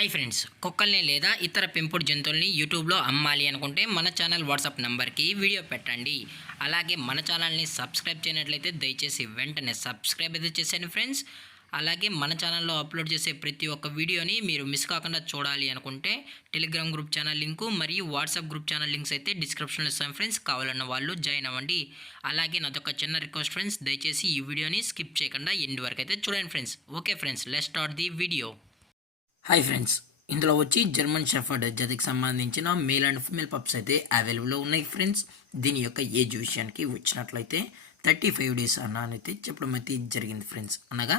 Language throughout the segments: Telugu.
హాయ్ ఫ్రెండ్స్, కుక్కల్ని లేదా ఇతర పెంపుడు జంతువుల్ని యూట్యూబ్లో అమ్మాలి అనుకుంటే మన ఛానల్ వాట్సాప్ నెంబర్కి వీడియో పెట్టండి. అలాగే మన ఛానల్ని సబ్స్క్రైబ్ చేయనట్లయితే దయచేసి వెంటనే సబ్స్క్రైబ్ అయితే చేసేయండి ఫ్రెండ్స్. అలాగే మన ఛానల్లో అప్లోడ్ చేసే ప్రతి ఒక్క వీడియోని మీరు మిస్ కాకుండా చూడాలి అనుకుంటే టెలిగ్రామ్ గ్రూప్ ఛానల్ లింకు మరియు వాట్సాప్ గ్రూప్ ఛానల్ లింక్స్ అయితే డిస్క్రిప్షన్లో ఇస్తాను ఫ్రెండ్స్. కావాలన్న వాళ్ళు జాయిన్ అవ్వండి. అలాగే నాదొక చిన్న రిక్వెస్ట్ ఫ్రెండ్స్, దయచేసి ఈ వీడియోని స్కిప్ చేయకుండా ఎండ్ వరకు అయితే చూడండి friends. Okay friends, let's start the video. Hi friends, ఇందులో వచ్చి జర్మన్ షెఫర్డ్ జతికి సంబంధించిన మేల్ అండ్ ఫిమేల్ పప్స్ అయితే అవైలబుల్లో ఉన్నాయి ఫ్రెండ్స్. దీని యొక్క ఏజ్ విషయానికి వచ్చినట్లయితే 35 డేస్ అయితే చెప్పడం అయితే జరిగింది ఫ్రెండ్స్. అనగా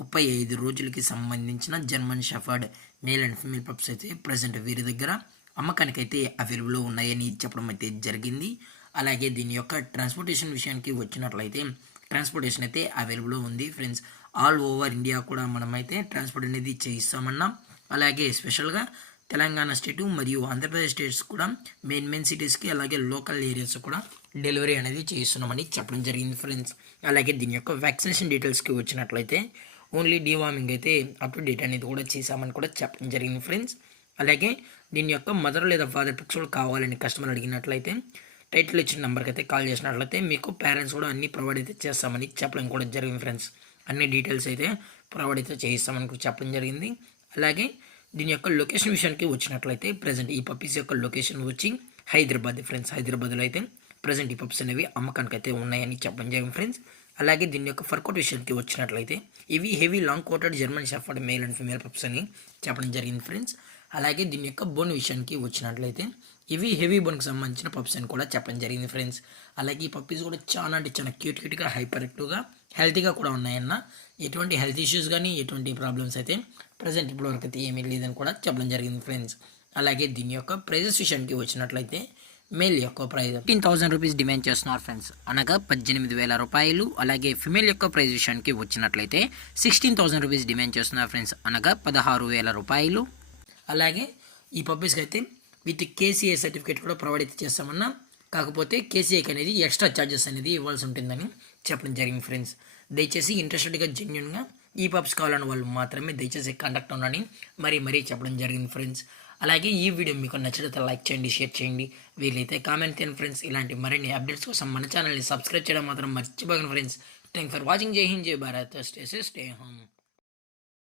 35 రోజులకి సంబంధించిన German shepherd male and female pups అయితే ప్రజెంట్ వీరి దగ్గర అమ్మకానికి అయితే అవైలబుల్లో ఉన్నాయని చెప్పడం అయితే జరిగింది. అలాగే దీని యొక్క ట్రాన్స్పోర్టేషన్ విషయానికి వచ్చినట్లయితే ట్రాన్స్పోర్టేషన్ అయితే అవైలబుల్లో ఉంది ఫ్రెండ్స్. ఆల్ ఓవర్ ఇండియా కూడా మనమైతే ట్రాన్స్పోర్ట్ అనేది చేయిస్తామన్నాం. అలాగే స్పెషల్గా తెలంగాణ స్టేటు మరియు ఆంధ్రప్రదేశ్ స్టేట్స్ కూడా మెయిన్ సిటీస్కి అలాగే లోకల్ ఏరియాస్ కూడా డెలివరీ అనేది చేస్తున్నామని చెప్పడం జరిగింది ఫ్రెండ్స్. అలాగే దీని యొక్క వ్యాక్సినేషన్ డీటెయిల్స్కి వచ్చినట్లయితే ఓన్లీ డీవార్మింగ్ అయితే అప్ టు డేట్ అనేది కూడా చేసామని కూడా చెప్పడం జరిగింది ఫ్రెండ్స్. అలాగే దీని యొక్క మదర్ లేదా ఫాదర్ పిక్స్ కూడా కావాలని కస్టమర్ అడిగినట్లయితే టైటిల్ ఇచ్చిన నెంబర్కి అయితే కాల్ చేసినట్లయితే మీకు పేరెంట్స్ కూడా అన్ని ప్రొవైడ్ అయితే చేస్తామని చెప్పడం కూడా జరిగింది ఫ్రెండ్స్. అన్ని డీటెయిల్స్ అయితే ప్రొవైడ్ అయితే చేయిస్తామని చెప్పడం జరిగింది. అలాగే దీని యొక్క లొకేషన్ విషయానికి వచ్చినట్లయితే ప్రజెంట్ ఈ పప్పీస్ యొక్క లొకేషన్ వచ్చి హైదరాబాద్ ఫ్రెండ్స్. హైదరాబాద్లో అయితే ప్రజెంట్ ఈ పప్పీస్ అనేవి అమ్మకానికి అయితే ఉన్నాయని చెప్పడం జరిగింది ఫ్రెండ్స్. అలాగే దీని యొక్క ఫర్కోట్ విషయానికి వచ్చినట్లయితే ఇవి heavy long coated German shepherd male and female pups అని చెప్పడం జరిగింది ఫ్రెండ్స్. అలాగే దీని యొక్క బోన్ విషయానికి వచ్చినట్లయితే ఇవి హెవీ బోన్కి సంబంధించిన పప్స్ అని కూడా చెప్పడం జరిగింది ఫ్రెండ్స్. అలాగే ఈ పప్పీస్ కూడా చాలా అంటే చాలా క్యూట్గా హైపర్ యాక్టివ్గా హెల్తీగా కూడా ఉన్నాయన్న. ఎటువంటి హెల్త్ ఇష్యూస్ కానీ ఎటువంటి ప్రాబ్లమ్స్ అయితే ప్రజెంట్ ఇప్పటివరకు అయితే ఏమీ లేదని కూడా చెప్పడం జరిగింది ఫ్రెండ్స్. అలాగే దీని యొక్క ప్రైజెస్ విషయానికి వచ్చినట్లయితే మేల్ యొక్క ప్రైస్ 15,000 రూపీస్ డిమాండ్ చేస్తున్నారు ఫ్రెండ్స్, అనగా 18,000 రూపాయలు. అలాగే ఫిమేల్ యొక్క ప్రైస్ విషయానికి వచ్చినట్లయితే 16,000 రూపీస్ డిమాండ్ చేస్తున్నారు ఫ్రెండ్స్, అనగా 16,000 రూపాయలు. అలాగే ఈ పప్పీస్కి అయితే విత్ కేసీఏ సర్టిఫికేట్ కూడా ప్రొవైడ్ అయితే చేస్తామన్నా. కాకపోతే కేసీఏకి అనేది ఎక్స్ట్రా ఛార్జెస్ అనేది ఇవ్వాల్సి ఉంటుందని చెప్పడం జరిగింది ఫ్రెండ్స్. దయచేసి ఇంట్రెస్టెడ్గా జెన్యున్గా ఈ పప్స్ కావాలని వాళ్ళు మాత్రమే దయచేసి కాంటాక్ట్ ఉన్నారని మరీ చెప్పడం జరిగింది ఫ్రెండ్స్. అలాగే ఈ వీడియో మీకు నచ్చితే లైక్ చేయండి, షేర్ చేయండి, వీలైతే కామెంట్ చేయండి ఫ్రెండ్స్. ఇలాంటి మరిన్ని అప్డేట్స్ కోసం మన ఛానల్ని సబ్స్క్రైబ్ చేయడం మాత్రం మర్చిపోకండి ఫ్రెండ్స్. Thanks for watching. జై హింద్, జై భారత్, స్టే హోమ్.